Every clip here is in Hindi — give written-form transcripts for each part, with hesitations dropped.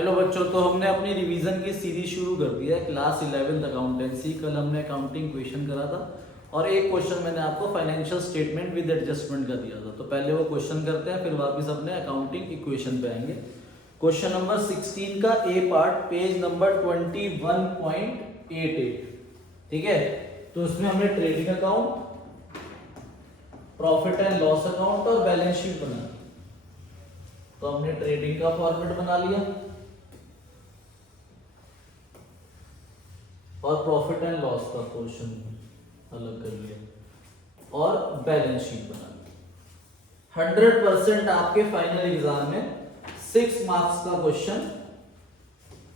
हेलो बच्चों, तो हमने अपनी रिवीजन की सीरीज शुरू कर दी है क्लास 11th अकाउंटेंसी। कल हमने अकाउंटिंग क्वेश्चन करा था और एक क्वेश्चन मैंने आपको फाइनेंशियल स्टेटमेंट विद एडजस्टमेंट का दिया था। तो पहले वो क्वेश्चन करते हैं, फिर वापस अपने अकाउंटिंग इक्वेशन पे आएंगे। क्वेश्चन नंबर 16 का ए पार्ट, पेज नंबर 21.88। ठीक है, तो उसमें हमने trading account, profit and loss account और बैलेंस शीट बना। तो हमने ट्रेडिंग का फॉर्मेट बना लिया और प्रॉफिट एंड लॉस का पोर्शन अलग कर लिया और बैलेंस शीट बना ली। 100% आपके फाइनल एग्जाम में 6 मार्क्स का question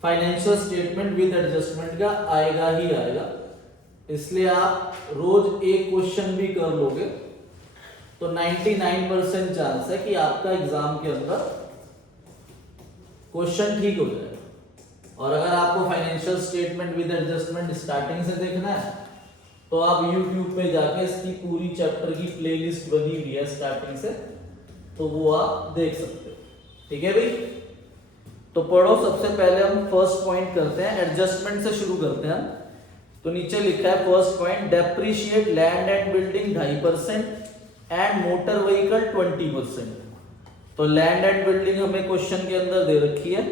financial statement with adjustment का आएगा ही आएगा, इसलिए आप रोज एक क्वेश्चन भी कर लोगे तो 99% चांस है कि आपका एग्जाम के अंदर क्वेश्चन ठीक हो जाएगा। और अगर आपको financial statement with adjustment starting से देखना है तो आप YouTube पे जाके इसकी पूरी चैप्टर की प्लेलिस्ट बनी हुई है स्टार्टिंग से, तो वो आप देख सकते हो। ठीक है भाई, तो पढ़ो। सबसे पहले हम फर्स्ट पॉइंट करते हैं, एडजस्टमेंट से शुरू करते हैं। तो नीचे लिखा है first point, depreciate land and building 2.5% and motor vehicle 20%। तो लैंड एंड बिल्डिंग हमें क्वेश्चन के अंदर दे रखी है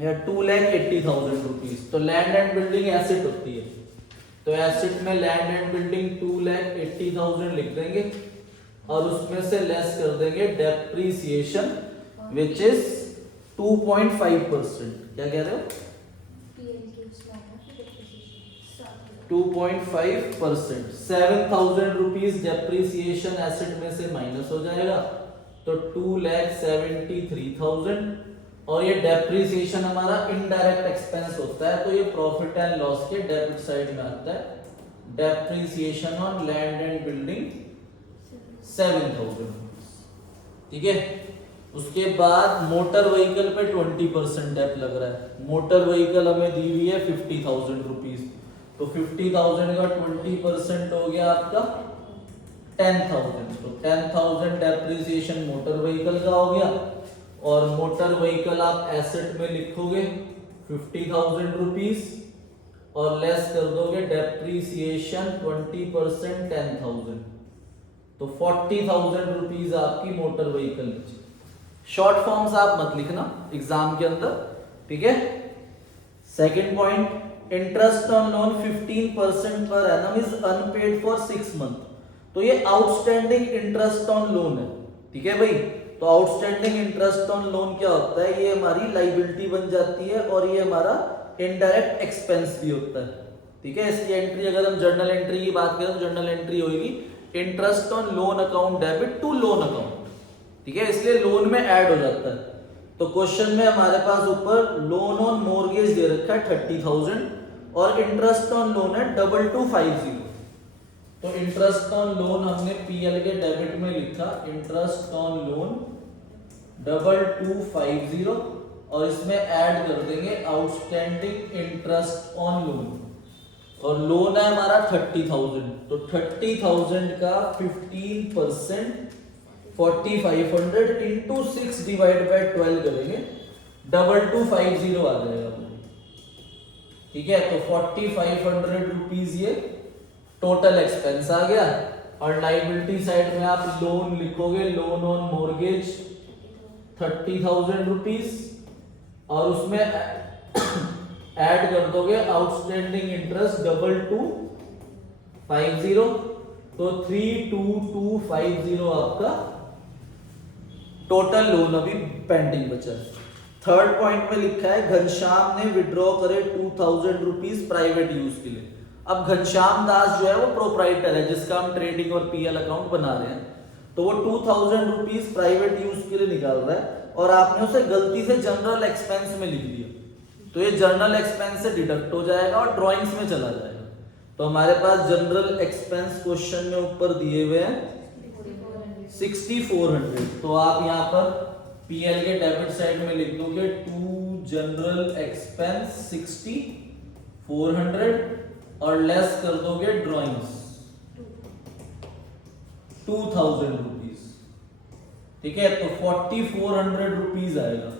2,80,000 रुपीज। तो लैंड एंड बिल्डिंग एसेट होती है, तो एसेट में लैंड एंड बिल्डिंग 2,80,000 लिख देंगे और उसमें से लेस कर देंगे डेप्रिसिएशन विच इज 2.5%। क्या कह रहे हो? 2.5%। 7,000 रुपीज डेप्रिसिएशन एसेट में से माइनस हो जाएगा, तो 2,73,000। और ये डेप्रिसिएशन हमारा इनडायरेक्ट एक्सपेंस होता है, तो ये प्रॉफिट एंड लॉस के डेबिट साइड में आता है। Depreciation on land and building 7,000। ठीक है, उसके बाद मोटर व्हीकल पे 20% डेप लग रहा है। मोटर व्हीकल हमें दी हुई है 50,000 रुपीज, तो 50,000 का 20% हो गया आपका 10,000। तो 10,000 डेप्रिसिएशन मोटर व्हीकल का हो गया और मोटर व्हीकल आप एसेट में लिखोगे 50,000 रुपीज और लेस कर दोगे डेप्रिसिएशन 20% 10,000, तो 40,000 रुपीज आपकी मोटर व्हीकल। शॉर्ट फॉर्म्स आप मत लिखना एग्जाम के अंदर, ठीक है। Second point, interest on loan 15% per annum is unpaid for 6 month. तो ये आउटस्टैंडिंग इंटरेस्ट ऑन लोन है, ठीक है भाई। तो आउटस्टैंडिंग इंटरेस्ट ऑन लोन क्या होता है? ये हमारी लाइबिलिटी बन जाती है और ये हमारा इनडायरेक्ट एक्सपेंस भी होता है, ठीक है। इसकी एंट्री अगर हम जर्नल एंट्री की बात करें तो जर्नल एंट्री होगी interest on loan account debit to loan account, ठीक है, इसलिए लोन में ऐड हो जाता है। तो क्वेश्चन में हमारे पास ऊपर लोन ऑन मॉर्गेज दे रखा है 30,000 और इंटरेस्ट ऑन लोन है 2250। तो इंटरेस्ट ऑन लोन हमने पीएल के डेबिट में लिखा इंटरेस्ट ऑन लोन 2250 और इसमें ऐड कर देंगे आउटस्टैंडिंग इंटरेस्ट ऑन लोन। और लोन है हमारा 30,000, तो 30,000 का 15% 4,500 इंटू 6 डिवाइड बाय 12 करेंगे 2250 आ जाएगा, ठीक है। तो 4,500 रुपीज ये टोटल एक्सपेंस आ गया। और लाइबिलिटी साइड में आप लोन लिखोगे, लोन ऑन मॉर्गेज 30,000 रुपीज और उसमें ऐड कर दोगे आउटस्टैंडिंग इंटरेस्ट 2250, तो 32250 आपका टोटल लोन अभी पेंडिंग बचा है। थर्ड पॉइंट में लिखा है घनश्याम ने विड्रॉ करे 2,000 रुपीज प्राइवेट यूज के लिए। अब घनश्याम दास जो है वो प्रोप्राइटर है जिसका हम ट्रेडिंग और पीएल अकाउंट बना रहे हैं, तो वो 2,000 रुपीज प्राइवेट यूज के लिए निकाल रहा है और आपने उसे गलती से जनरल एक्सपेंस में लिख दिया, तो ये जनरल एक्सपेंस से डिडक्ट हो जाएगा और ड्रॉइंग्स में चला जाएगा। तो हमारे पास जनरल एक्सपेंस क्वेश्चन में ऊपर दिए हुए हैं 6,400, तो आप यहाँ पर पीएल के डेबिट साइड में लिख दोगे टू जनरल एक्सपेंस 6,400 और लेस कर दोगे ड्रॉइंग्स 2,000 रुपीज, ठीक है। तो 4,400 रुपीज आएगा।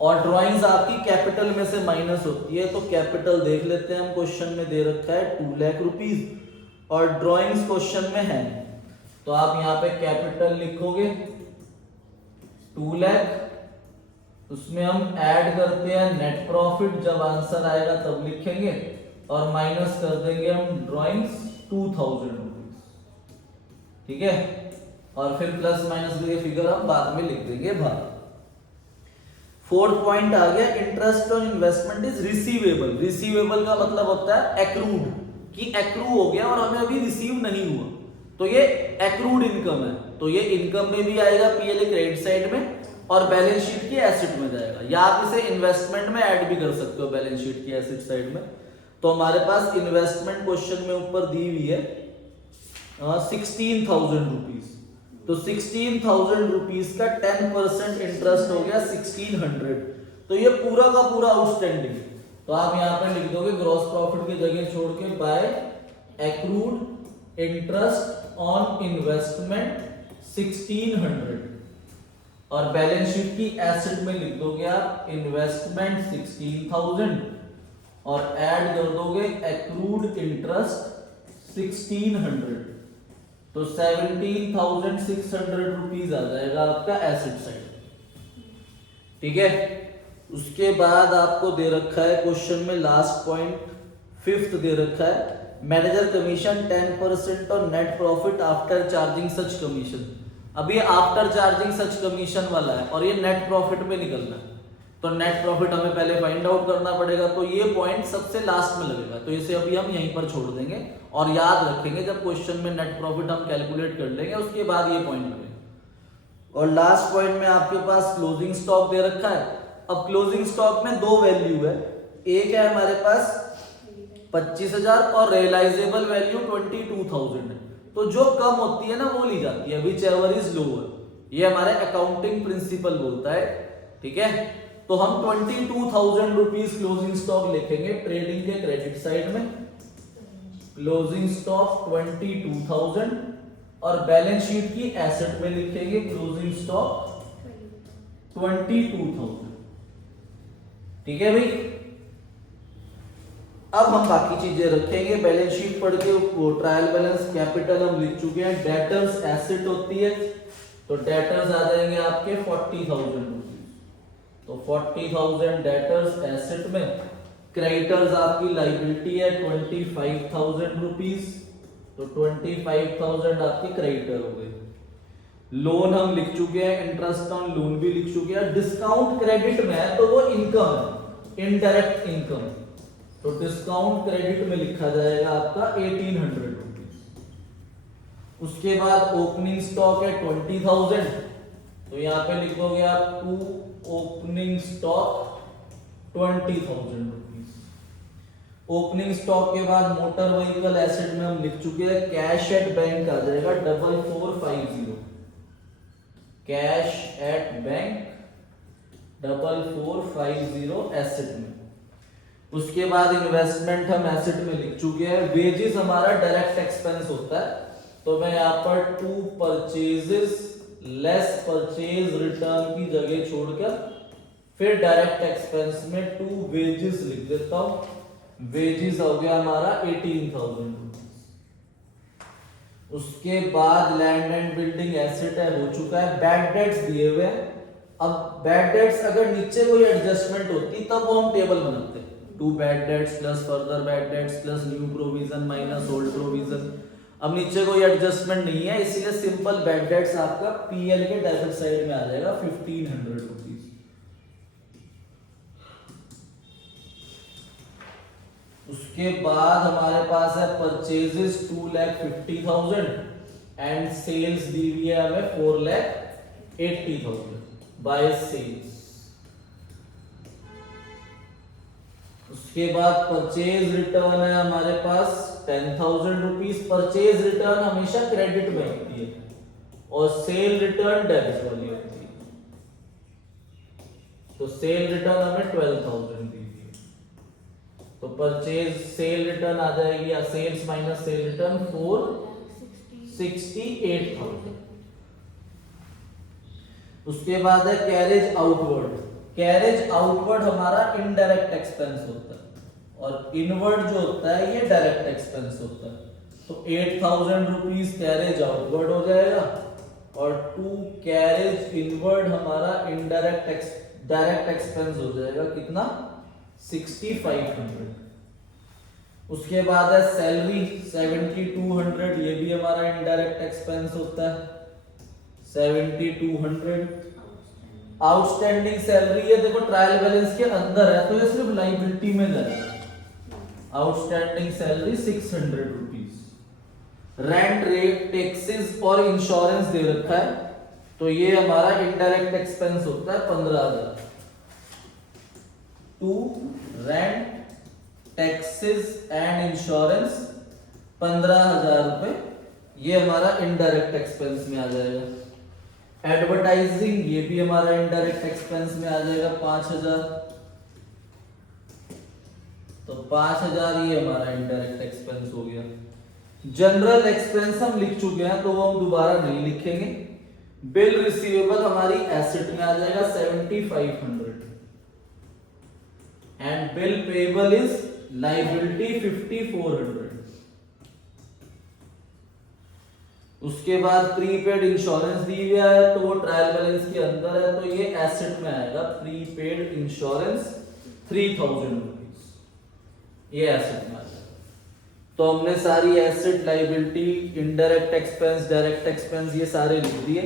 और ड्राइंग्स आपकी कैपिटल में से माइनस होती है, तो कैपिटल देख लेते हैं हम, क्वेश्चन में दे रखा है 2 लाख रुपीज और ड्राइंग्स क्वेश्चन में है, तो आप यहाँ पे कैपिटल लिखोगे 2 लाख, उसमें हम ऐड करते हैं नेट प्रॉफिट, जब आंसर आएगा तब लिखेंगे, और माइनस कर देंगे हम ड्राइंग्स 2000 रुपीज, ठीक है, और फिर प्लस माइनस के फिगर हम बाद में लिख देंगे बाहर। फोर्थ पॉइंट आ गया, interest on investment is receivable. Receivable का मतलब होता है एक्रूड, कि एक्रू हो गया और हमें अभी रिसीव नहीं हुआ, तो ये एक्रूड इनकम है, तो ये इनकम में भी आएगा पीएल क्रेडिट साइड में और बैलेंस शीट की एसेट में जाएगा, या आप इसे इन्वेस्टमेंट में ऐड भी कर सकते हो बैलेंस शीट की एसेट साइड में। तो हमारे पास इन्वेस्टमेंट क्वेश्चन में ऊपर दी हुई है 16,000 रुपीज, तो 16,000 रुपीज का 10% इंटरेस्ट हो गया 1600, तो ये पूरा का पूरा आउटस्टैंडिंग, तो आप यहाँ पे लिख दोगे ग्रॉस प्रॉफिट की जगह छोड़ के by accrued interest on investment 1600, और बैलेंस शीट की एसेट में लिख दोगे आप इन्वेस्टमेंट 16,000 और ऐड कर दोगे एक्रूड इंटरेस्ट 1600, तो 17,600 रुपीज आ जाएगा आपका एसेट साइड, ठीक है। उसके बाद आपको दे रखा है क्वेश्चन में लास्ट पॉइंट, फिफ्थ दे रखा है मैनेजर कमीशन 10% और नेट प्रॉफिट आफ्टर चार्जिंग सच कमीशन। अब ये आफ्टर चार्जिंग सच कमीशन वाला है और ये नेट प्रॉफिट में निकलना है, तो नेट प्रॉफिट हमें पहले फाइंड आउट करना पड़ेगा, तो ये पॉइंट सबसे लास्ट में लगेगा, तो इसे अभी हम यहीं पर छोड़ देंगे और याद रखेंगे जब क्वेश्चन में नेट प्रॉफिट हम कैलकुलेट कर लेंगे उसके बाद ये पॉइंट लगेगा। और लास्ट पॉइंट में आपके पास क्लोजिंग स्टॉक दे रखा है। अब क्लोजिंग स्टॉक में दो वैल्यू है, एक है हमारे पास 25,000 और रियलाइजेबल वैल्यू 22,000 है, तो जो कम होती है ना वो ली जाती है, विच एवर इज लोअर, ये हमारे अकाउंटिंग प्रिंसिपल बोलता है, ठीक है। तो हम 22,000 रुपीज क्लोजिंग स्टॉक लिखेंगे ट्रेडिंग के क्रेडिट साइड में, क्लोजिंग स्टॉक 22,000 और बैलेंस शीट की एसेट में लिखेंगे क्लोजिंग स्टॉक 22,000, ठीक है भाई। अब हम बाकी चीजें रखेंगे, बैलेंस शीट पढ़ के वो ट्रायल बैलेंस कैपिटल हम लिख चुके हैं, डेटर्स एसेट होती है, तो डेटर्स आ जाएंगे आपके 40,000 रुपीज, तो 40,000 डेटर्स एसेट में, क्रेडिटर्स आपकी लाइबिलिटी है 25,000 रुपीज, तो 25,000 आपके क्रेडिटर हो गए। लोन हम लिख चुके हैं, इंटरेस्ट ऑन लोन भी लिख चुके हैं, डिस्काउंट क्रेडिट में है तो वो इनकम है, इनडायरेक्ट इनकम, तो डिस्काउंट क्रेडिट में लिखा जाएगा आपका 1,800 रुपीज। उसके बाद ओपनिंग स्टॉक है 20,000, तो यहां पे लिखोगे आप to opening stock 20,000 rupees. Opening stock के बाद मोटर व्हीकल एसेट में हम लिख चुके हैं कैश एट बैंक आ जाएगा 4450, कैश एट बैंक 4450 एसेट में। उसके बाद इन्वेस्टमेंट हम एसेट में लिख चुके हैं, वेजेस हमारा डायरेक्ट एक्सपेंस होता है, तो मैं यहां पर to purchases less purchase return की जगह छोड़कर फिर डायरेक्ट एक्सपेंस में टू वेजेस लिख देता हूं, वेजेस हो गया हमारा 18,000 रुपीज। उसके बाद लैंड एंड बिल्डिंग एसेट है, हो चुका है, बैड डेट्स दिए हुए हैं। अब बैड डेट्स अगर नीचे कोई एडजस्टमेंट होती तब वो हम टेबल बनाते, to bad debts plus further bad debts plus new provision minus old provision. अब नीचे कोई एडजस्टमेंट नहीं है, इसीलिए सिंपल बैड डेट्स आपका पीएल के डेबिट साइड में आ जाएगा 1,500 रुपीज। उसके बाद हमारे पास है परचेजेस 2,50,000 एंड सेल्स दी हुई है हमें 4,80,000 बाय सेल्स। उसके बाद परचेज रिटर्न है हमारे पास 10,000 रुपीज। परचेज रिटर्न हमेशा क्रेडिट में होती है और सेल रिटर्न डेबिट वाली होती है, तो सेल रिटर्न हमें 12,000 दी थी, तो परचेज सेल रिटर्न आ जाएगी या सेल्स माइनस सेल रिटर्न 468,000। उसके बाद है कैरेज आउटवर्ड, कैरेज आउटवर्ड हमारा इनडायरेक्ट एक्सपेंस होता है और इनवर्ड जो होता है ये डायरेक्ट एक्सपेंस होता है। तो 8,000 रुपीज कैरेज आउटवर्ड हो जाएगा और 2 कैरेज इनवर्ड हमारा डायरेक्ट एक्सपेंस हो जाएगा कितना 6500। उसके बाद है सैलरी 7200, ये भी हमारा इनडायरेक्ट एक्सपेंस होता है 7200। आउटस्टैंडिंग सैलरी है देखो ट्रायल बैलेंस के अंदर है तो ये सिर्फ लाइबिलिटी में जाएगा। Outstanding salary 600 rupees. Rent rate taxes और इंश्योरेंस दे रखा है तो ये हमारा इनडायरेक्ट एक्सपेंस होता है 15,000। To rent taxes and insurance 15,000 रुपए, ये हमारा इनडायरेक्ट एक्सपेंस में आ जाएगा। एडवर्टाइजिंग ये भी हमारा इनडायरेक्ट एक्सपेंस में आ जाएगा 5,000, तो 5,000 ये हमारा इनडायरेक्ट एक्सपेंस हो गया। जनरल एक्सपेंस हम लिख चुके हैं तो वो हम दोबारा नहीं लिखेंगे। बिल रिसीवेबल हमारी एसेट में आ जाएगा 7,500 and bill payable is liability 5,400। उसके बाद प्रीपेड इंश्योरेंस दी हुआ है तो वो ट्रायल बैलेंस के अंदर है तो ये एसेट में आएगा। प्रीपेड इंश्योरेंस 3,000 रुपीज, ये एसेट में आएगा। तो हमने सारी asset liability indirect expense direct expense ये सारे लिख दिए।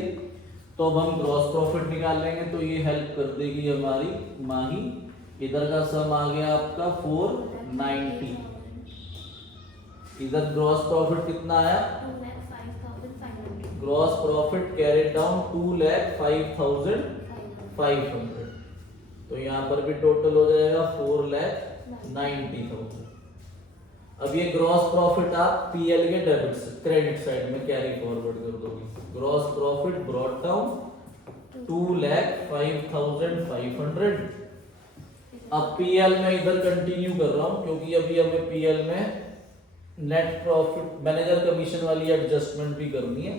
तो अब हम ग्रॉस प्रॉफिट निकाल लेंगे तो ये हेल्प कर देगी हमारी माही। इधर का सम आ गया आपका 490, इधर ग्रॉस प्रॉफिट कितना आया, ग्रॉस प्रॉफिट कैरिड डाउन 2,05,500। तो यहाँ पर भी टोटल हो जाएगा 4,90,000। अब ये ग्रॉस प्रॉफिट आप पीएल के डेबिट क्रेडिट साइड में कैरी फॉरवर्ड कर दोगे। Gross profit brought down 2,05,500। अब पीएल में इधर कंटिन्यू कर रहा हूं क्योंकि अभी हमें पीएल में नेट प्रॉफिट मैनेजर कमीशन वाली एडजस्टमेंट भी करनी है।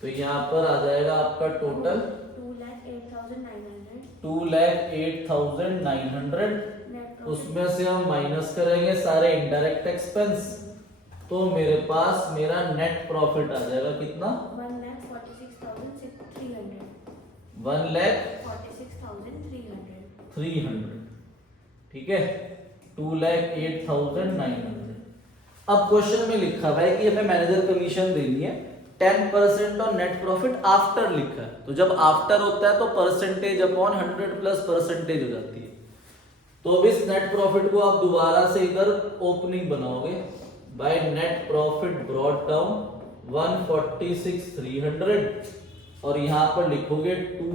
तो यहाँ पर आ जाएगा आपका टोटल 2,08,900। उसमें से हम माइनस करेंगे सारे इनडायरेक्ट एक्सपेंस तो मेरे पास मेरा नेट प्रॉफिट आ जाएगा कितना 1,46,300। ठीक है 2,08,900। अब क्वेश्चन में लिखा हुआ है कि हमें मैनेजर कमीशन देनी है 10% और नेट प्रॉफिट आफ्टर लिखा है। तो जब आफ्टर होता है तो परसेंटेज अपॉन 100 प्लस परसेंटेज हो जाती है। तो अब इस नेट प्रॉफिट को आप दोबारा से इधर ओपनिंग बनाओगे by net profit brought down 146,300 और यहां पर लिखोगे टू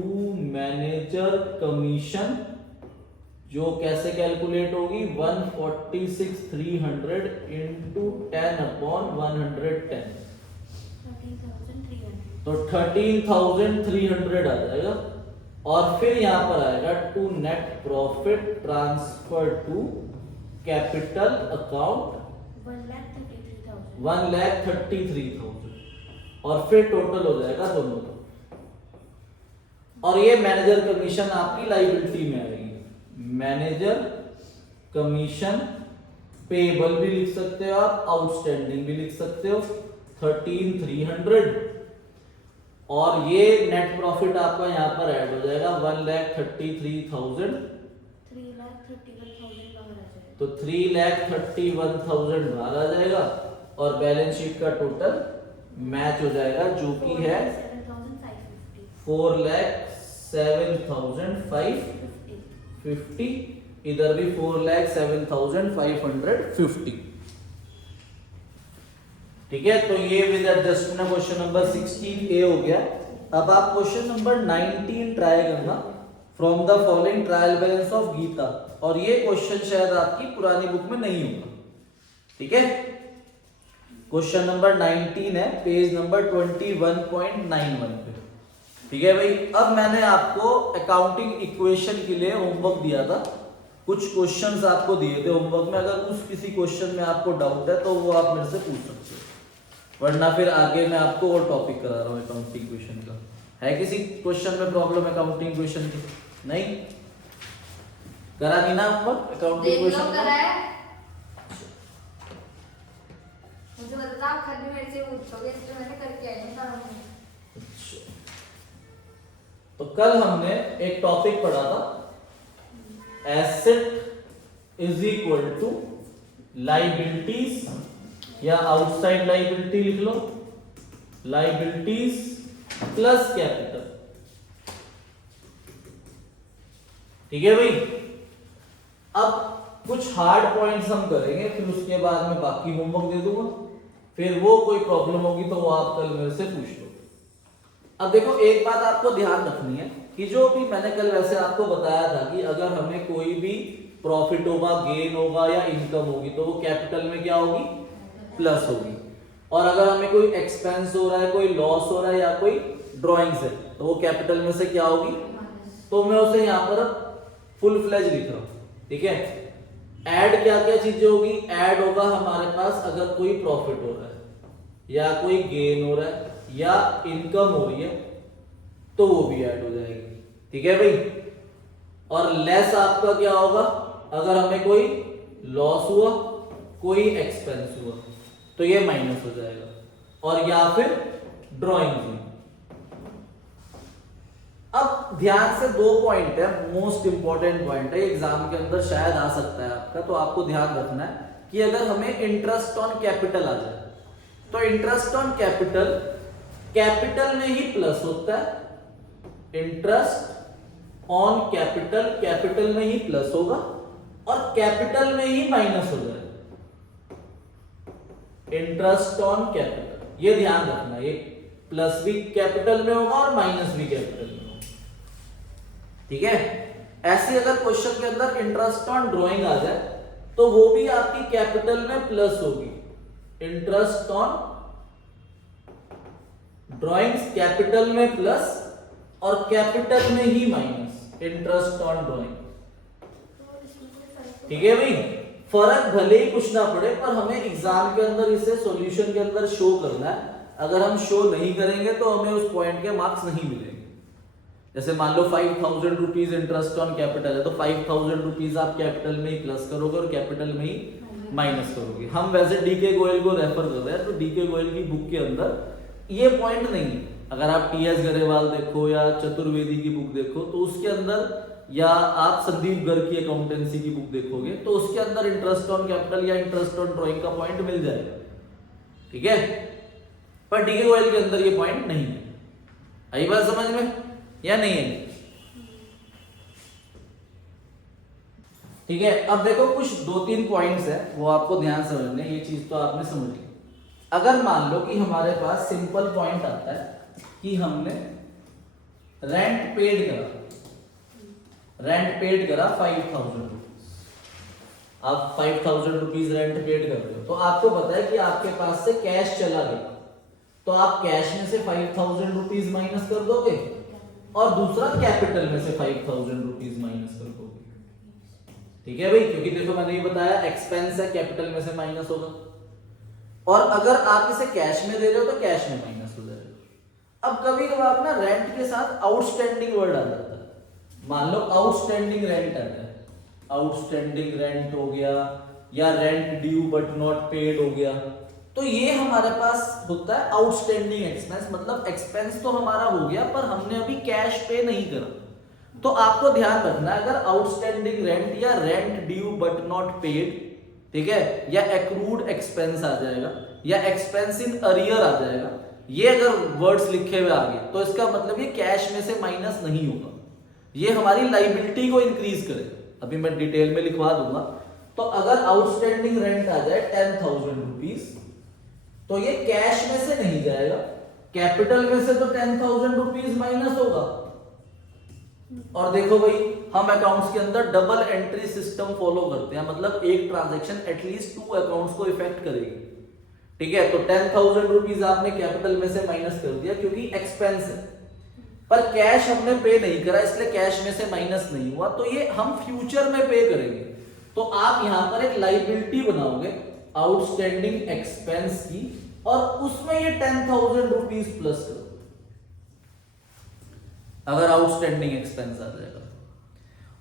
मैनेजर कमीशन जो कैसे कैलकुलेट होगी 146,300 इंटू 10 अपॉन 110 तो 13,300 आ जाएगा। और फिर यहां पर आएगा to net profit transfer to capital account 1,33,000 और फिर टोटल हो जाएगा दोनों का। और ये मैनेजर कमीशन आपकी लायबिलिटी में आएगी। मैनेजर कमीशन पेएबल भी लिख सकते हो आप, आउटस्टैंडिंग भी लिख सकते हो 13,300 और ये नेट प्रॉफिट आपका यहाँ पर ऐड हो जाएगा 1,33,000 तो 3,31,000 बाहर आ जाएगा और बैलेंस शीट का टोटल मैच हो जाएगा जो कि है 4,07,550। इधर भी 4,07,550। ठीक है तो ये with adjustment question number 16A हो गया। अब आप क्वेश्चन नंबर 19 ट्राई करना from the following trial balance of Geeta. और ये क्वेश्चन शायद आपकी पुरानी बुक में नहीं होगा। ठीक है क्वेश्चन नंबर 19 है पेज नंबर 21.91 पे। ठीक है भाई अब मैंने आपको अकाउंटिंग इक्वेशन के लिए होमवर्क दिया था। कुछ क्वेश्चंस आपको दिए थे होमवर्क में। अगर कुछ किसी क्वेश्चन में आपको डाउट है तो वो आप मेरे से पूछ सकते हो, वरना फिर आगे मैं आपको और टॉपिक करा रहा हूँ अकाउंटिंग इक्वेशन का। है किसी क्वेश्चन में प्रॉब्लम अकाउंटिंग क्वेश्चन की? नहीं करा नहीं ना होमवर्क अकाउंटिंग क्वेश्चन का? मुझे बता आप खाली मेरे से पूछोगे इसलिए मैंने करके आई नहीं था। तो कल हमने एक टॉपिक पढ़ा था asset is equal to liabilities या आउटसाइड लाइबिलिटी लिख लो, लाइबिलिटीज प्लस कैपिटल। ठीक है भाई, अब कुछ हार्ड पॉइंट्स हम करेंगे, फिर उसके बाद में बाकी होमवर्क दे दूंगा, फिर वो कोई प्रॉब्लम होगी तो वो आप कल मेरे से पूछ लो। अब देखो एक बात आपको ध्यान रखनी है कि जो भी मैंने कल वैसे आपको बताया था कि अगर हमें कोई भी प्रॉफिट होगा, गेन होगा या इनकम होगी तो वो कैपिटल में क्या होगी? प्लस होगी। और अगर हमें कोई एक्सपेंस हो रहा है, कोई लॉस हो रहा है या कोई ड्रॉइंग्स है तो वो कैपिटल में से क्या होगी? तो मैं उसे यहां पर फुल फ्लेज लिख रहा हूं। ठीक है, ऐड क्या क्या चीजें होगी? ऐड होगा हमारे पास अगर कोई प्रॉफिट हो रहा है या कोई गेन हो रहा है या इनकम हो रही है तो वो भी ऐड हो जाएगी। ठीक है भाई, और लेस आपका क्या होगा? अगर हमें कोई लॉस हुआ, कोई एक्सपेंस हुआ तो ये माइनस हो जाएगा, और या फिर ड्रॉइंग हुई। अब ध्यान से दो पॉइंट है, मोस्ट इंपॉर्टेंट पॉइंट है, एग्जाम के अंदर शायद आ सकता है आपका, तो आपको ध्यान रखना है कि अगर हमें इंटरेस्ट ऑन कैपिटल आ जाए तो इंटरेस्ट ऑन कैपिटल कैपिटल में ही प्लस होता है। इंटरेस्ट ऑन कैपिटल कैपिटल में ही प्लस होगा और कैपिटल में ही माइनस हो जाएगा। इंटरेस्ट ऑन कैपिटल, ये ध्यान रखना, ये प्लस भी कैपिटल में होगा और माइनस भी कैपिटल में होगा। ठीक है, ऐसे अगर क्वेश्चन के अंदर इंटरेस्ट ऑन ड्राइंग आ जाए तो वो भी आपकी कैपिटल में प्लस होगी। इंटरेस्ट ऑन ड्राइंग्स कैपिटल में प्लस और कैपिटल में ही माइनस। इंटरेस्ट ऑन ड्राइंग, ठीक है भाई, फर्क भले ही कुछ ना पड़े पर हमें एग्जाम के अंदर इसे सॉल्यूशन के अंदर शो करना है। अगर हम शो नहीं करेंगे तो हमें उस पॉइंट के मार्क्स नहीं मिलेंगे। जैसे मान लो 5000 रुपीज इंटरेस्ट ऑन कैपिटल है तो 5000 रुपीज आप कैपिटल में ही प्लस करोगे और कैपिटल में ही माइनस करोगे। हम वैसे डीके गोयल को रेफर कर रहे हैं, तो डीके गोयल की बुक के अंदर ये पॉइंट नहीं है। अगर आप टीएस गरेवाल देखो या चतुर्वेदी की बुक देखो तो उसके अंदर, या आप संदीप गर्ग की अकाउंटेंसी की बुक देखोगे तो उसके अंदर इंटरेस्ट ऑन कैपिटल या इंटरेस्ट ऑन ड्राइंग का पॉइंट मिल जाएगा। ठीक है, पर डीके गोयल के अंदर ये पॉइंट नहीं है। आई बात समझ में या नहीं है? ठीक है, अब देखो कुछ दो तीन पॉइंट्स है वो आपको ध्यान समझने, ये चीज तो आपने समझ ली। अगर मान लो कि हमारे पास सिंपल पॉइंट आता है कि हमने रेंट पेड करा 5000 रुपीज, आप 5000 रुपीज रेंट पेड कर रहे हो, तो आपको पता है कि आपके पास से कैश चला गया, तो आप कैश में से 5000 रुपीज माइनस कर दोगे और दूसरा कैपिटल में से 5000 रुपीज माइनस कर दोगे। ठीक है भाई, क्योंकि देखो मैंने ये बताया एक्सपेंस है, कैपिटल में से माइनस होगा, और अगर आप इसे कैश में दे रहे हो तो कैश में माइनस हो जाएगा। अब कभी कभार ना रेंट के साथ आउटस्टैंडिंग वर्ड आ जाता है। मान लो आउटस्टैंडिंग रेंट आता है, आउटस्टैंडिंग रेंट हो गया या rent due but not paid हो गया, तो ये हमारे पास होता है आउटस्टैंडिंग एक्सपेंस। मतलब एक्सपेंस तो हमारा हो गया पर हमने अभी कैश पे नहीं करा। तो आपको ध्यान रखना है, अगर आउटस्टैंडिंग रेंट या rent due but not paid, ठीक है, या एक्रूड एक्सपेंस आ जाएगा या एक्सपेंस इन अरियर आ जाएगा, ये अगर वर्ड्स लिखे हुए आगे तो इसका मतलब ये कैश में से माइनस नहीं होगा, ये हमारी लाइबिलिटी को इंक्रीज करेगा। अभी मैं डिटेल में लिखवा दूंगा। तो अगर आउटस्टैंडिंग रेंट आ जाए 10,000 रुपीज तो ये कैश में से नहीं जाएगा, कैपिटल में से तो 10,000 रुपीज माइनस होगा। और देखो भाई, हम अकाउंट्स के अंदर डबल एंट्री सिस्टम फॉलो करते हैं, मतलब एक ट्रांजैक्शन एटलीस्ट 2 अकाउंट्स को इफेक्ट करेगी। ठीक है, तो 10,000 रुपीज आपने कैपिटल में से माइनस कर दिया क्योंकि एक्सपेंस है, पर कैश हमने पे नहीं करा इसलिए कैश में से माइनस नहीं हुआ, तो ये हम फ्यूचर में पे करेंगे। तो आप यहां पर एक लाइबिलिटी बनाओगे आउटस्टैंडिंग एक्सपेंस की, और उसमें ये 10,000 रुपीज प्लस करो। अगर आउटस्टैंडिंग एक्सपेंस आ जाएगा।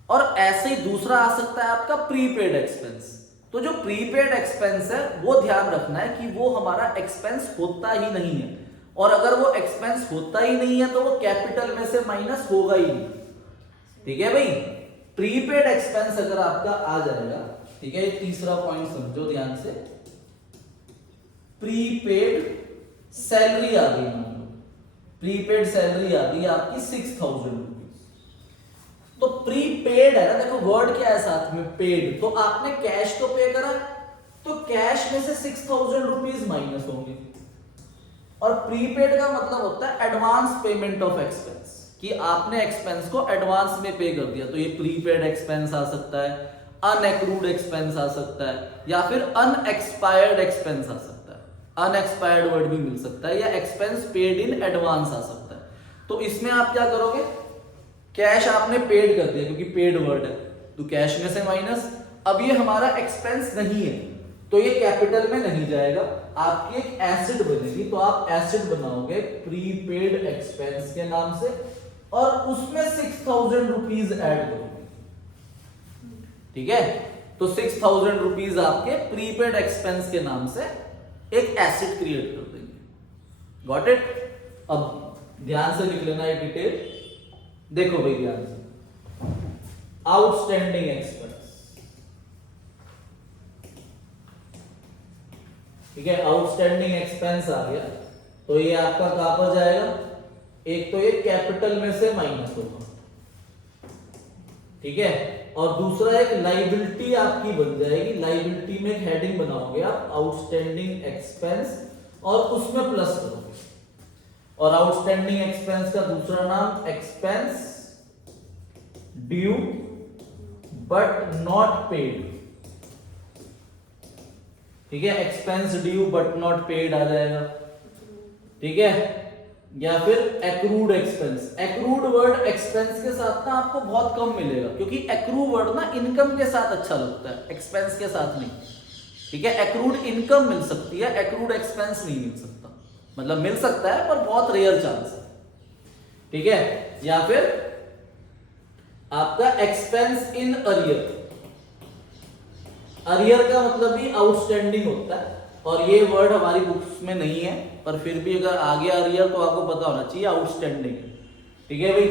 और ऐसे ही दूसरा आ सकता है आपका प्रीपेड एक्सपेंस। तो जो प्रीपेड एक्सपेंस है वो ध्यान रखना है कि वो हमारा एक्सपेंस होता ही नहीं है, और अगर वो एक्सपेंस होता ही नहीं है तो वो कैपिटल में से माइनस होगा ही नहीं। ठीक है भाई, प्रीपेड एक्सपेंस अगर आपका आ जाएगा, ठीक है, तीसरा पॉइंट समझो ध्यान से। प्रीपेड सैलरी आ गई, मान लो प्रीपेड सैलरी आ गई आपकी 6,000 रुपीज। तो प्रीपेड है ना, देखो वर्ड क्या है साथ में, पेड। तो आपने कैश तो पे करा, तो कैश में से 6,000 रुपीज माइनस होंगे। और प्रीपेड का मतलब होता है एडवांस पेमेंट ऑफ एक्सपेंस, कि आपने एक्सपेंस को एडवांस में पे कर दिया। तो ये प्रीपेड एक्सपेंस आ सकता है, अनएक्रूड एक्सपेंस आ सकता है, या फिर अनएक्सपायर्ड एक्सपेंस आ सकता है। अनएक्सपायर्ड वर्ड भी मिल सकता है, या एक्सपेंस पेड इन एडवांस आ सकता है। तो इसमें आप क्या करोगे, कैश आपने पेड कर दिया क्योंकि पेड वर्ड है, तो कैश में से माइनस। अब ये हमारा एक्सपेंस नहीं है तो ये कैपिटल में नहीं जाएगा, आपकी एक एसेट बनेगी। तो आप एसेट बनाओगे प्रीपेड एक्सपेंस के नाम से, और उसमें 6,000 रुपीज ऐड करोगे। ठीक है, तो 6,000 रुपीज आपके प्रीपेड एक्सपेंस के नाम से एक एसेट क्रिएट कर देंगे। Got it? अब ध्यान से लिख लेना है डिटेल। देखो भाई ध्यान से, आउटस्टैंडिंग एक्सपेंस, ठीक है, आउटस्टैंडिंग एक्सपेंस आ गया, तो ये आपका कहां पर जाएगा, एक तो ये कैपिटल में से माइनस होगा, ठीक है, और दूसरा एक लाइबिलिटी आपकी बन जाएगी। लाइबिलिटी में एक हेडिंग बनाओगे आप, आउटस्टैंडिंग एक्सपेंस, और उसमें प्लस करोगे। और आउटस्टैंडिंग एक्सपेंस का दूसरा नाम expense due but not paid. ठीक है, expense due but not paid आ जाएगा। ठीक है, या फिर accrued expense. Accrued word expense के साथ ना आपको बहुत कम मिलेगा, क्योंकि एक्रू वर्ड ना इनकम के साथ अच्छा लगता है, एक्सपेंस के साथ नहीं। ठीक है, एक्रूड इनकम मिल सकती है, एक्रूड एक्सपेंस नहीं मिल सकता, मतलब मिल सकता है पर बहुत रेयर चांस है। ठीक है, या फिर आपका एक्सपेंस इन अरियर। अरियर का मतलब भी आउटस्टैंडिंग होता है, और ये वर्ड हमारी बुक्स में नहीं है, पर फिर भी अगर आ गया अरियर तो आपको पता होना चाहिए आउटस्टैंडिंग। ठीक है भाई,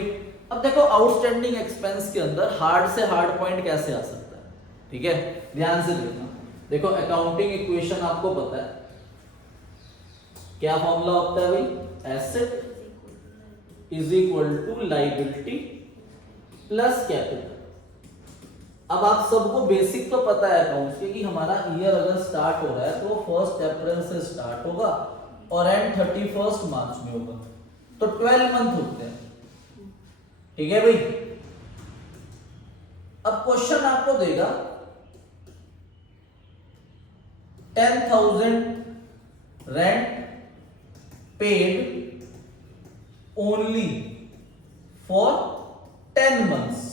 अब देखो आउटस्टैंडिंग एक्सपेंस के अंदर हार्ड से हार्ड पॉइंट कैसे आ सकता है। ठीक है, ध्यान से देखना। देखो अकाउंटिंग इक्वेशन आपको पता है, क्या फॉर्मूला होता है भाई, asset is equal to liability plus capital. अब आप सबको बेसिक तो पता है अकाउंट्स के, कि हमारा ईयर अगर स्टार्ट हो रहा है तो 1 अप्रैल से स्टार्ट होगा और एंड 31 मार्च में होगा, तो 12 मंथ होते हैं। ठीक है भाई, अब क्वेश्चन आपको देगा 10,000 rent paid only for 10 months.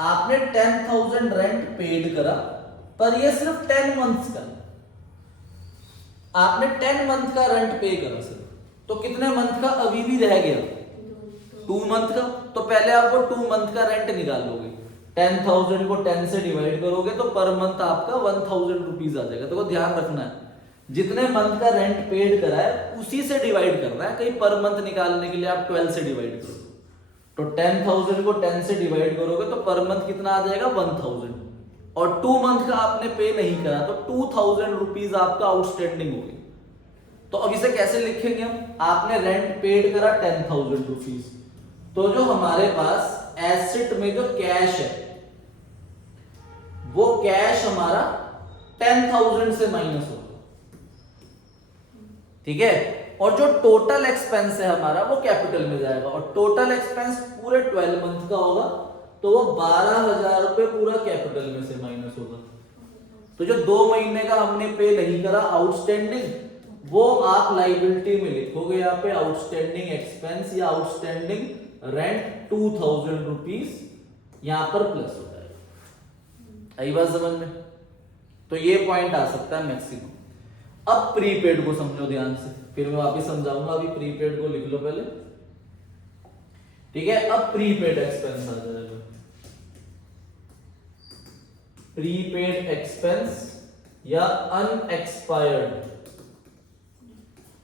आपने 10,000 रेंट पेड करा, पर ये सिर्फ 10 मंथ्स का, आपने 10 मंथ का रेंट पे करा सिर्फ, तो कितने मंथ का अभी भी रह गया, 2 मंथ का। तो पहले आप वो 2 मंथ का रेंट निकालोगे, 10,000 को 10 से डिवाइड करोगे तो पर मंथ आपका 1,000 रुपीज आ जाएगा। तो ध्यान रखना है, जितने मंथ का रेंट पेड करा है उसी से डिवाइड करना है, कहीं पर मंथ निकालने के लिए आप 12 से डिवाइड करो, तो 10,000 को 10 से डिवाइड करोगे तो पर मंथ कितना आ जाएगा, 1,000। और 2 मंथ का आपने पे नहीं करा तो 2,000 रुपीज आपका आउटस्टैंडिंग हो गया। तो अब इसे कैसे लिखेंगे हम, आपने रेंट पेड करा 10,000 रुपीज, तो जो हमारे पास एसेट में जो कैश है वो कैश हमारा 10,000 से माइनस होगा। ठीक है, और जो टोटल एक्सपेंस है हमारा वो कैपिटल में जाएगा, और टोटल एक्सपेंस पूरे 12 मंथ का होगा, तो वो 12,000 रुपए पूरा कैपिटल में से माइनस होगा। तो जो 2 महीने का हमने पे नहीं करा आउटस्टैंडिंग, वो आप लाइबिलिटी में लिखोगे यहाँ पे आउटस्टैंडिंग एक्सपेंस या आउटस्टैंडिंग रेंट 2,000 रुपीज, यहां पर प्लस हो जाएगा। आई बात समझ में? तो ये पॉइंट आ सकता है मैक्सिमम। अब प्रीपेड को समझो ध्यान से, फिर मैं वापिस समझाऊंगा, अभी प्रीपेड को लिख लो पहले। ठीक है, अब प्रीपेड एक्सपेंस आ जाएगा। प्रीपेड एक्सपेंस या अनएक्सपायर्ड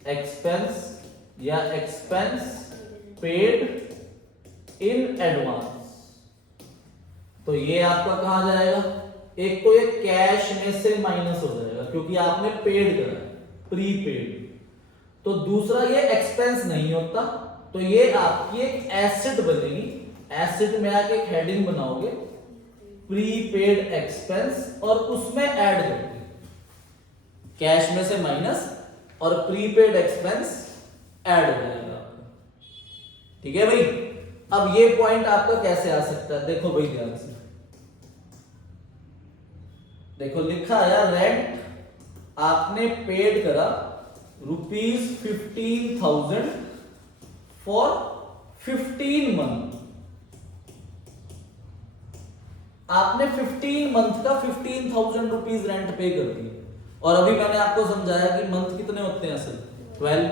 एक्सपेंस या एक्सपेंस पेड इन एडवांस। तो ये आपका कहां जाएगा? एक तो ये कैश में से माइनस हो जाएगा क्योंकि आपने पेड करा है, प्रीपेड। तो दूसरा ये एक्सपेंस नहीं होता, तो ये आपकी एक एसेट बनेगी। एसेट में आके एक हेडिंग बनाओगे प्रीपेड एक्सपेंस और उसमें ऐड करोगे कैश में से माइनस और प्रीपेड एक्सपेंस ऐड हो जाएगा आपका। ठीक है भाई, अब ये पॉइंट आपका कैसे आ सकता है? देखो भाई ध्यान से देखो, लिखा है रेंट आपने पेड करा ₹15,000 फॉर 15 मंथ। आपने 15 मंथ का 15,000 रुपीज रेंट पे कर दिए और अभी मैंने आपको समझाया कि मंथ कितने होते हैं असल 12।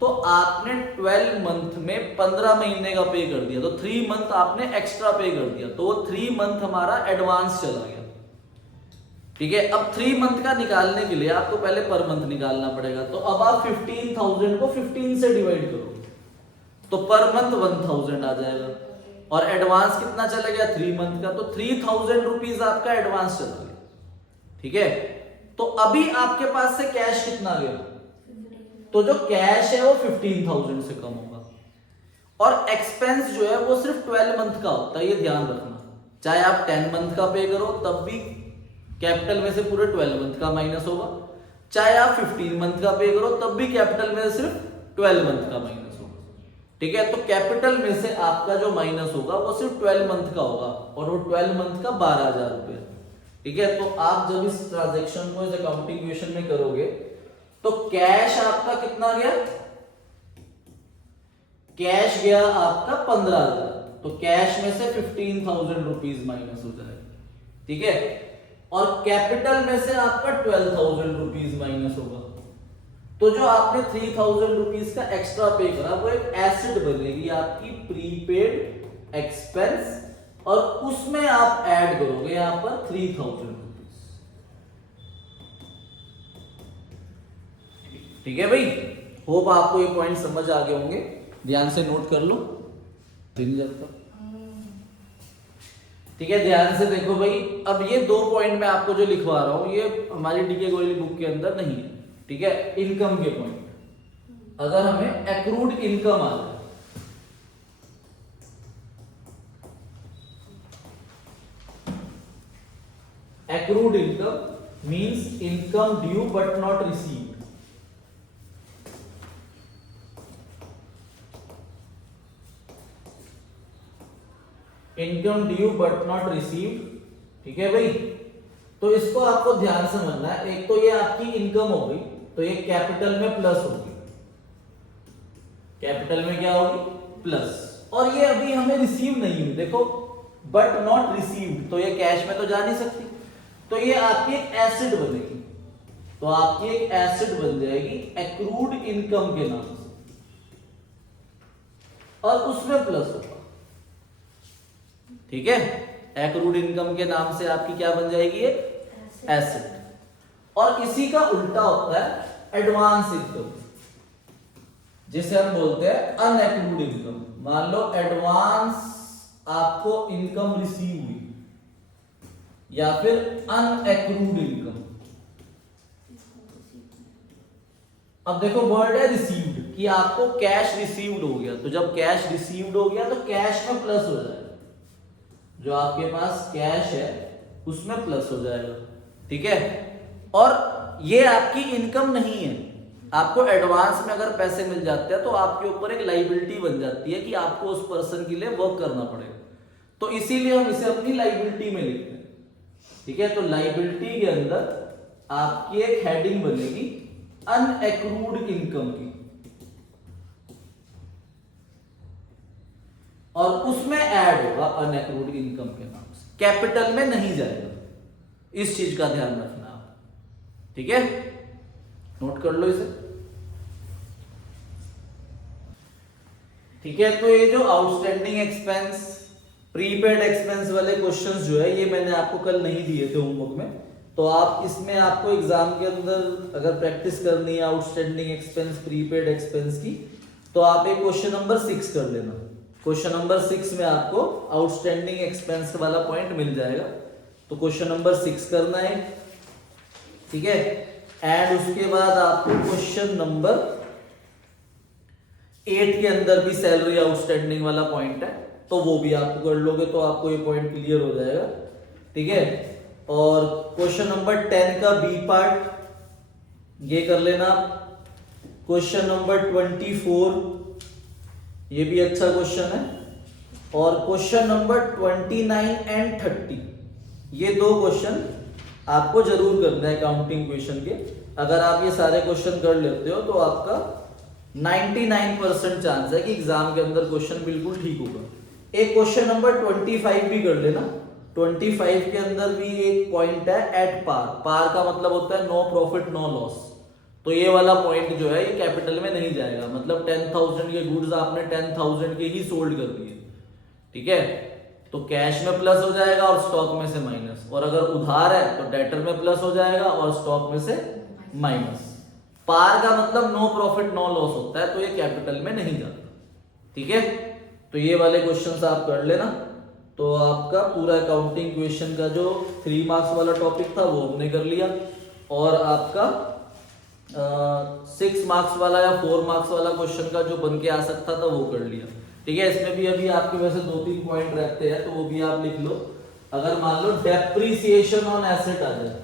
तो आपने 12 मंथ में 15 महीने का पे कर दिया, तो 3 मंथ आपने एक्स्ट्रा पे कर दिया, तो वो 3 मंथ हमारा एडवांस चला गया। ठीक है, अब 3 मंथ का निकालने के लिए आपको पहले पर मंथ निकालना पड़ेगा। तो अब आप 15,000 को 15 से डिवाइड करो तो पर मंथ 1,000 आ जाएगा और एडवांस कितना चला गया 3 मंथ का, तो 3,000 रुपीज आपका एडवांस चला गया। ठीक है, तो अभी आपके पास से कैश कितना गया? तो जो कैश है वो 15,000 से कम होगा और एक्सपेंस जो है वो सिर्फ 12 मंथ का होता है, ये ध्यान रखना। चाहे आप 10 मंथ का पे करो तब भी कैपिटल में से पूरे 12 मंथ का माइनस होगा, चाहे आप 15 मंथ का पे करो तब भी कैपिटल में से सिर्फ 12 मंथ का माइनस होगा। ठीक है, तो कैपिटल में से आपका जो माइनस होगा वो सिर्फ 12 मंथ का होगा और वो 12 मंथ का 12,000 रुपए। ठीक है, तो आप जब इस ट्रांजेक्शन को इस अकाउंटिंग इक्वेशन में करोगे तो कैश आपका कितना गया? कैश गया आपका 15,000, तो कैश में से 15,000 रुपीज माइनस हो जाएगा। ठीक है, और कैपिटल में से आपका 12,000 रुपीज माइनस होगा। तो जो आपने 3,000 रुपीज का एक्स्ट्रा पे करा वो एक एसेट बनेगी आपकी प्रीपेड एक्सपेंस और उसमें आप ऐड करोगे यहां पर 3,000 रुपीज। ठीक है भाई, होप आपको ये पॉइंट समझ आ गए होंगे, ध्यान से नोट कर लो। दिन जाता ठीक है, ध्यान से देखो भाई, अब ये 2 पॉइंट मैं आपको जो लिखवा रहा हूं ये हमारी डीके गोयली बुक के अंदर नहीं है। ठीक है, इनकम के पॉइंट अगर हमें एक्रूड इनकम आ जाए, accrued income means income due but not received. Income due but not received. ठीक है भाई, तो इसको आपको ध्यान से समझना है। एक तो ये आपकी इनकम हो गई, तो ये कैपिटल में प्लस होगी, कैपिटल में क्या होगी? प्लस। और ये अभी हमें रिसीव नहीं हुई, देखो बट नॉट रिसीव्ड, तो ये कैश में तो जा नहीं सकती, तो ये आपकी एक एसेट बनेगी। तो आपकी एक एसेट बन जाएगी एक्रूड इनकम के नाम से और उसमें प्लस होगा। ठीक है, एक्रूड इनकम के नाम से आपकी क्या बन जाएगी? एक एसेट। और इसी का उल्टा होता है एडवांस इनकम, जिसे हम बोलते हैं अनएक्रूड इनकम। मान लो एडवांस आपको इनकम रिसीव हुई या फिर अनएक्रूड इनकम। अब देखो वर्ड है रिसीव्ड, कि आपको कैश रिसीव्ड हो गया, तो जब कैश रिसीव्ड हो गया तो कैश में प्लस हो जाएगा, जो आपके पास कैश है उसमें प्लस हो जाएगा। ठीक है, और ये आपकी इनकम नहीं है, आपको एडवांस में अगर पैसे मिल जाते हैं तो आपके ऊपर एक लाइबिलिटी बन जाती है कि आपको उस पर्सन के लिए वर्क करना पड़ेगा, तो इसीलिए हम इसे अपनी लाइबिलिटी में लिखते हैं। ठीक है, तो लाइबिलिटी के अंदर आपकी एक हेडिंग बनेगी अनएक्रूड इनकम की और उसमें ऐड होगा अनएक्रूड इनकम के नाम से, कैपिटल में नहीं जाएगा। इस चीज का ध्यान रखना आप। ठीक है, नोट कर लो इसे। ठीक है, तो ये जो आउटस्टैंडिंग एक्सपेंस, प्रीपेड एक्सपेंस वाले क्वेश्चंस जो है ये मैंने आपको कल नहीं दिए थे होमवर्क में, तो आप इसमें आपको एग्जाम के अंदर अगर प्रैक्टिस करनी है आउटस्टैंडिंग एक्सपेंस, प्रीपेड एक्सपेंस की, तो आप एक क्वेश्चन नंबर 6 कर लेना। क्वेश्चन नंबर 6 में आपको आउटस्टैंडिंग एक्सपेंस वाला पॉइंट मिल जाएगा, तो क्वेश्चन नंबर 6 करना है, ठीक है। एंड उसके बाद आपको क्वेश्चन नंबर 8 के अंदर भी सैलरी आउटस्टैंडिंग वाला पॉइंट है, तो वो भी आप कर लोगे तो आपको ये पॉइंट क्लियर हो जाएगा, ठीक है। और क्वेश्चन नंबर 10 का बी पार्ट ये कर लेना। क्वेश्चन नंबर 24 ये भी अच्छा क्वेश्चन है, और क्वेश्चन नंबर 29 एंड 30 ये दो क्वेश्चन आपको जरूर करना है काउंटिंग क्वेश्चन के। अगर आप ये सारे क्वेश्चन कर लेते हो तो आपका 99% चांस है कि एग्जाम के अंदर क्वेश्चन बिल्कुल ठीक होगा। एक क्वेश्चन नंबर 25 भी कर लेना। 25 के अंदर भी एक पॉइंट है एट पार। पार का मतलब होता है नो प्रॉफिट नो लॉस, तो ये वाला पॉइंट जो है ये कैपिटल में नहीं जाएगा, मतलब 10,000 के गुड्स आपने 10,000 के ही सोल्ड कर दिए, ठीक है, तो कैश में प्लस हो जाएगा और स्टॉक में से माइनस, और अगर उधार है तो डेटर में प्लस हो जाएगा और स्टॉक में से माइनस। पार का मतलब नो प्रॉफिट नो लॉस होता है, तो ये कैपिटल में नहीं जाता, ठीक है। तो ये वाले क्वेश्चंस आप कर लेना। तो आपका पूरा अकाउंटिंग क्वेश्चन का जो 3 मार्क्स वाला टॉपिक था वो हमने कर लिया, और आपका 6 मार्क्स वाला या 4 मार्क्स वाला क्वेश्चन का जो बन के आ सकता था वो कर लिया, ठीक है। इसमें भी अभी आपके वैसे 2-3 पॉइंट रहते हैं, तो वो भी आप लिख लो। अगर मान लो डेप्रीसिएशन ऑन एसेट आ जाए,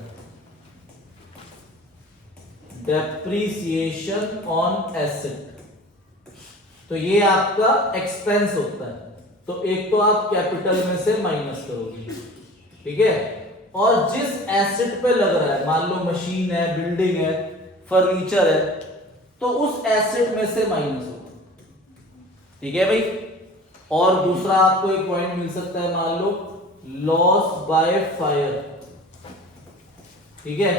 डेप्रीसिएशन ऑन एसेट, तो ये आपका एक्सपेंस होता है, तो एक तो आप कैपिटल में से माइनस करोगे, ठीक है। और जिस एसेट पे लग रहा है, मान लो मशीन है, बिल्डिंग है, फर्नीचर है, तो उस एसेट में से माइनस होगा, ठीक है भाई। और दूसरा आपको एक पॉइंट मिल सकता है, मान लो लॉस बाय फायर, ठीक है,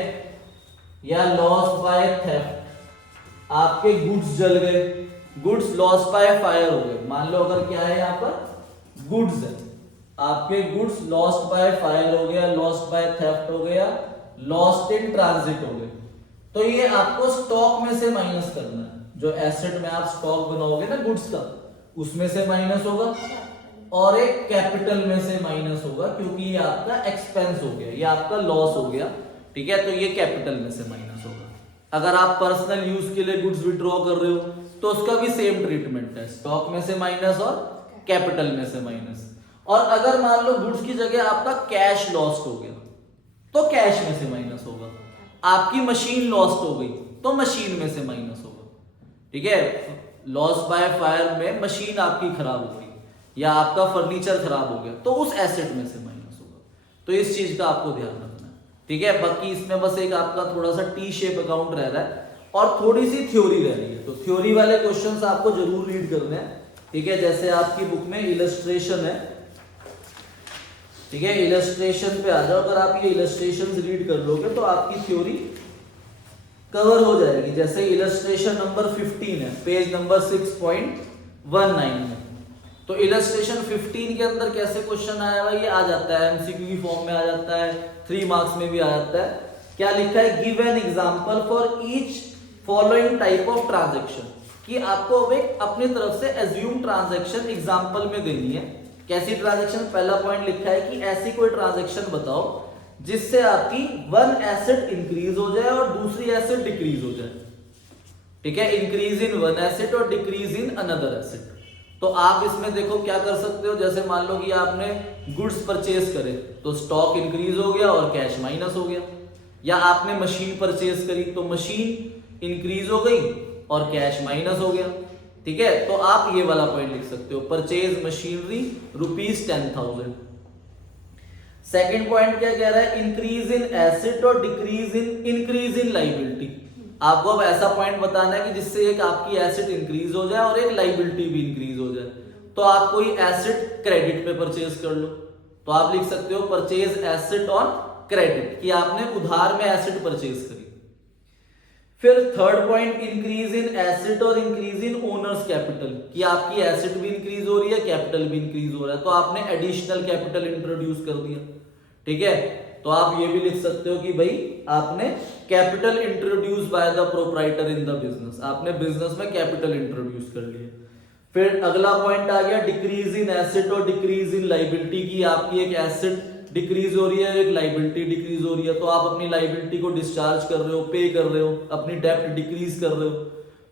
या लॉस बाय थेफ्ट। आपके गुड्स जल गए, गुड्स लॉस बाय फायर हो गए। मान लो अगर क्या है यहाँ पर गुड्स है, आपके गुड्स लॉस्ट बाय फायर हो गया, लॉस्ट बाय थेफ्ट हो गया, लॉस्ट इन ट्रांजिट हो गए, तो ये आपको स्टॉक में से माइनस करना है। जो एसेट में आप स्टॉक बनाओगे ना गुड्स का, उसमें से माइनस होगा, और एक कैपिटल में से माइनस होगा, क्योंकि ये आपका एक्सपेंस हो गया, ये आपका लॉस हो गया, ठीक है, तो ये कैपिटल में से माइनस होगा। अगर आप पर्सनल यूज के लिए गुड्स विड्रॉ कर रहे हो तो उसका भी सेम ट्रीटमेंट है, स्टॉक में से माइनस और कैपिटल में से माइनस। और अगर मान लो गुड्स की जगह आपका कैश लॉस्ट हो गया तो कैश में से माइनस होगा। आपकी मशीन लॉस्ट हो गई तो मशीन में से माइनस होगा, ठीक है। लॉस बाय फायर में मशीन आपकी खराब हो गई या आपका फर्नीचर खराब हो गया तो उस एसेट में से माइनस होगा। तो इस चीज का आपको ध्यान रखना है, ठीक है। बाकी इसमें बस एक आपका थोड़ा सा टी शेप अकाउंट रह रहा है और थोड़ी सी थ्योरी रह रही है, तो थ्योरी वाले क्वेश्चंस आपको जरूर रीड करने हैं, ठीक है। जैसे आपकी बुक में इलस्ट्रेशन है, ठीक है, इलस्ट्रेशन पे आ जाओ। अगर आप ये इलस्ट्रेशन रीड कर लोगे तो आपकी थ्योरी कवर हो जाएगी। जैसे इलस्ट्रेशन नंबर 15 है, पेज नंबर 6.19 में, तो इलस्ट्रेशन 15 के अंदर कैसे क्वेश्चन आया हुआ ये आ जाता है, एमसीक्यू की फॉर्म में आ जाता है, 3 मार्क्स में भी आ जाता है। क्या लिखा है, give an example for each following type of transaction, कि आपको एक अपनी तरफ से एज्यूम ट्रांजैक्शन एग्जांपल में देनी है। कैसी ट्रांजैक्शन, पहला पॉइंट लिखा है कि ऐसी कोई ट्रांजैक्शन बताओ जिससे आपकी वन एसेट इंक्रीज हो जाए और दूसरी एसेट डिक्रीज हो जाए, ठीक है, इंक्रीज इन वन एसेट और डिक्रीज इन अनदर एसेट। तो आप इसमें देखो क्या कर सकते हो, जैसे मान लो कि आपने गुड्स परचेज करे तो स्टॉक इंक्रीज हो गया और कैश माइनस हो गया, या आपने मशीन परचेज करी तो मशीन इंक्रीज हो गई और कैश माइनस हो गया, ठीक है। तो आप ये वाला पॉइंट लिख सकते हो, परचेज मशीनरी ₹10,000। सेकंड पॉइंट क्या कह रहा है, इंक्रीज इन एसेट और डिक्रीज इन लाइबिलिटी। आपको अब ऐसा पॉइंट बताना है कि जिससे एक आपकी एसेट इंक्रीज हो जाए और एक लाइबिलिटी भी इंक्रीज हो जाए। तो आप कोई एसेट क्रेडिट पे परचेज कर लो, तो आप लिख सकते हो परचेज एसेट ऑन क्रेडिट, कि आपने उधार में एसेट परचेज करी। फिर third point, increase in asset और इंक्रीज इन ओनर्स कैपिटल, कि आपकी एसेट भी इंक्रीज हो रही है, कैपिटल भी इंक्रीज हो रहा है, तो आपने एडिशनल कैपिटल इंट्रोड्यूस कर दिया। ठीक है, तो आप ये भी लिख सकते हो कि भाई आपने capital introduce by the proprietor in the business, आपने बिजनेस में कैपिटल इंट्रोड्यूस कर लिया। फिर अगला पॉइंट आ गया डिक्रीज इन एसेट और डिक्रीज इन लाइबिलिटी, की आपकी एक एसेट डिक्रीज हो रही है, एक लाइबिलिटी डिक्रीज हो रही है, तो आप अपनी लाइबिलिटी को डिस्चार्ज कर रहे हो, पे कर रहे हो, अपनी डेप्ट डिक्रीज कर रहे हो,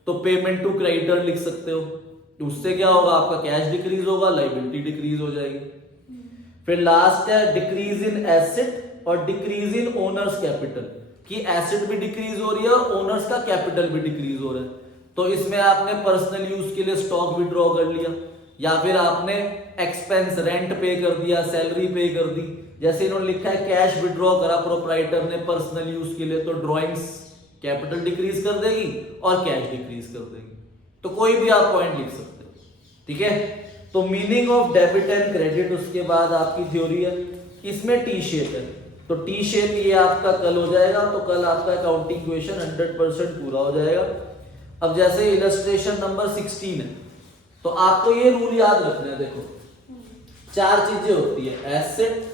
तो पेमेंट टू क्रेडिटर लिख सकते हो। तो उससे क्या होगा, आपका कैश डिक्रीज होगा, लाइबिलिटी डिक्रीज हो जाएगी। फिर लास्ट है डिक्रीज इन एसेट और डिक्रीज इन ओनर्स कैपिटल, कि एसेट भी डिक्रीज हो रही है और ओनर्स का कैपिटल भी डिक्रीज हो रहा है, तो इसमें आपने पर्सनल यूज के लिए स्टॉक विड्रॉ कर लिया, या फिर आपने एक्सपेंस रेंट पे कर दिया, सैलरी पे कर दी। जैसे इन्होंने लिखा है कैश विड्रॉ करा प्रोप्राइटर ने पर्सनल यूज के लिए, तो ड्रॉइंग्स कैपिटल डिक्रीज कर देगी और कैश डिक्रीज कर देगी। तो कोई भी आप पॉइंट लिख सकते हो। ठीक है, तो meaning of debit and credit, उसके बाद आपकी थ्योरी है। इसमें टी शेप है, तो टी शेप ये आपका कल हो जाएगा, तो कल आपका अकाउंटिंग क्वेश्चन 100% पूरा हो जाएगा। अब जैसे इलस्ट्रेशन नंबर 16 है, तो आपको ये रूल याद रखना है। देखो 4 चीजें होती है, एसेट,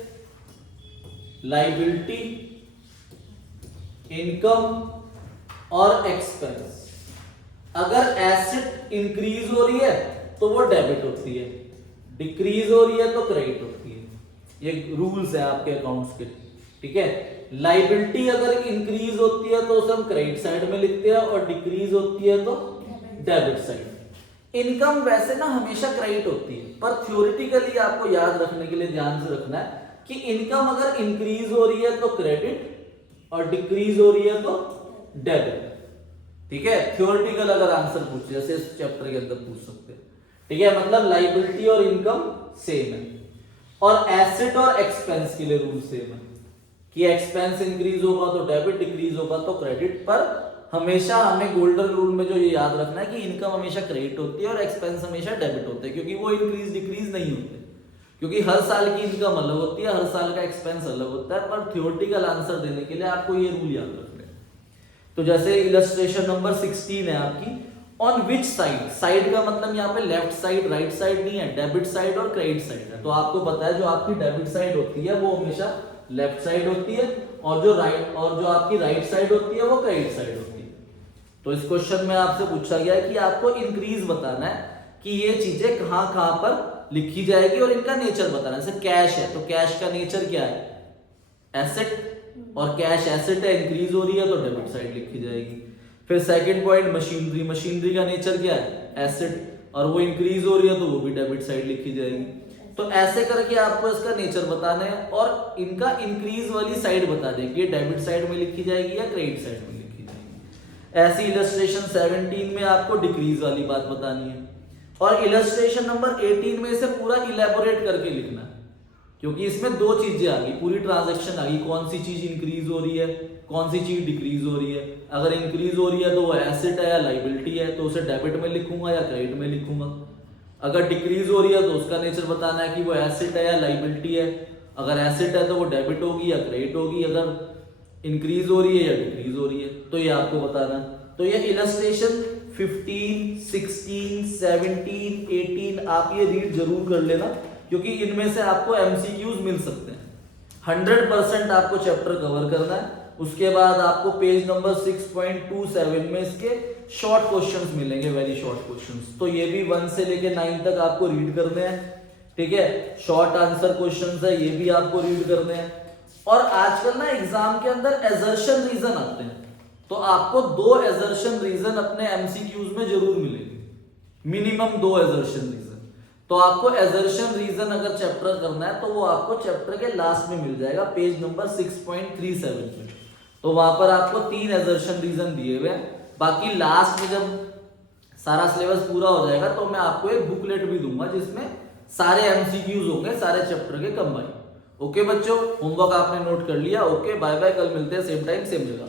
लाइबिलिटी, इनकम और एक्सपेंस। अगर एसेट इंक्रीज हो रही है तो वो डेबिट होती है, डिक्रीज हो रही है तो क्रेडिट होती है। ये रूल्स है आपके अकाउंट्स के। ठीक है, लाइबिलिटी अगर इंक्रीज होती है तो उसे हम क्रेडिट साइड में लिखते हैं और डिक्रीज होती है तो डेबिट साइड। इनकम वैसे ना हमेशा क्रेडिट होती है, पर थ्योरेटिकली आपको याद रखने के लिए ध्यान से रखना है कि इनकम अगर इंक्रीज हो रही है तो क्रेडिट और डिक्रीज हो रही है तो डेबिट। ठीक है, थ्योरेटिकल अगर आंसर पूछे, जैसे इस चैप्टर के अंदर पूछ सकते हैं। ठीक है, मतलब लाइबिलिटी और इनकम सेम है, और एसेट और एक्सपेंस के लिए रूल सेम है कि एक्सपेंस इंक्रीज होगा तो डेबिट, डिक्रीज होगा तो क्रेडिट। पर हमेशा हमें गोल्डन रूल में जो ये याद रखना है कि इनकम हमेशा क्रेडिट होती है और एक्सपेंस हमेशा डेबिट होते हैं, क्योंकि वो इंक्रीज डिक्रीज नहीं होते, क्योंकि हर साल की इनकम अलग होती है, हर साल का एक्सपेंस अलग होता है। पर थ्योरेटिकल आंसर देने के लिए आपको ये रूल याद रखना है। तो जैसे इलस्ट्रेशन नंबर 16 है आपकी, ऑन विच साइड, साइड का मतलब यहाँ पे लेफ्ट साइड राइट साइड नहीं है, डेबिट साइड और क्रेडिट साइड है। तो आपको पता है जो आपकी डेबिट साइड होती है वो हमेशा लेफ्ट साइड होती है, और जो आपकी राइट साइड होती है वो क्रेडिट साइड होती है। तो इस क्वेश्चन में आपसे पूछा गया है कि आपको इंक्रीज बताना है कि ये चीजें कहां कहां पर लिखी जाएगी और इनका नेचर बताना है। जैसे कैश है तो कैश का नेचर क्या है, एसेट, और कैश एसेट है, इंक्रीज हो रही है तो डेबिट साइड लिखी जाएगी। फिर सेकंड पॉइंट मशीनरी, मशीनरी का नेचर क्या है, एसेट, और वो इंक्रीज हो रही है तो वो भी डेबिट साइड लिखी जाएगी। तो ऐसे करके आपको इसका नेचर बताना है और इनका इंक्रीज वाली साइड बता दें कि ये डेबिट साइड में लिखी जाएगी या क्रेडिट साइड में लिखी जाएगी। ऐसी इलस्ट्रेशन 17 में आपको डिक्रीज वाली बात बतानी है, और इलस्ट्रेशन नंबर 18 में इसे पूरा इलेबोरेट करके लिखना है, क्योंकि इसमें 2 चीजें आ गई, पूरी ट्रांजैक्शन आ गई, कौन सी चीज इंक्रीज हो रही है, कौन सी चीज डिक्रीज हो रही है। अगर इंक्रीज हो रही है तो वो एसेट है या लाइबिलिटी है, तो उसे डेबिट में लिखूंगा या क्रेडिट में लिखूंगा। अगर डिक्रीज हो रही है तो उसका नेचर बताना है कि वो एसेट है या लाइबिलिटी है। अगर एसेट है तो वो डेबिट होगी या क्रेडिट होगी, अगर इंक्रीज हो रही है या डिक्रीज हो रही है, तो ये आपको बताना है। तो ये इलस्ट्रेशन 15, 16, 17, 18 आप ये रीड जरूर कर लेना, क्योंकि इनमें से आपको एमसीक्यूज मिल सकते हैं। 100% आपको चैप्टर कवर करना है। उसके बाद आपको पेज नंबर 6.27 में इसके शॉर्ट क्वेश्चंस मिलेंगे, वेरी शॉर्ट क्वेश्चंस। तो ये भी 1 से लेके 9 तक आपको रीड करने हैं। ठीक है, शॉर्ट आंसर क्वेश्चंस है, ये भी आपको रीड करने हैं। और आजकल ना एग्जाम के अंदर एजर्शन रीजन आते हैं, तो आपको 2 एजर्शन रीजन अपने एमसीक्यूज में जरूर मिलेंगे, मिनिमम 2 एजर्शन रीजन। तो आपको एजर्शन रीजन अगर चैप्टर करना है तो वो आपको चैप्टर के लास्ट में मिल जाएगा, पेज नंबर 6.37 में। तो वहां पर आपको 3 एजर्शन रीजन दिए हुए हैं। बाकी लास्ट में जब सारा सिलेबस पूरा हो जाएगा तो मैं आपको एक बुकलेट भी दूंगा जिसमें सारे एमसीक्यूज होंगे, सारे चैप्टर के कंबाइन। ओके बच्चों, होमवर्क आपने नोट कर लिया। ओके, बाय बाय, कल मिलते हैं सेम टाइम सेम जगह।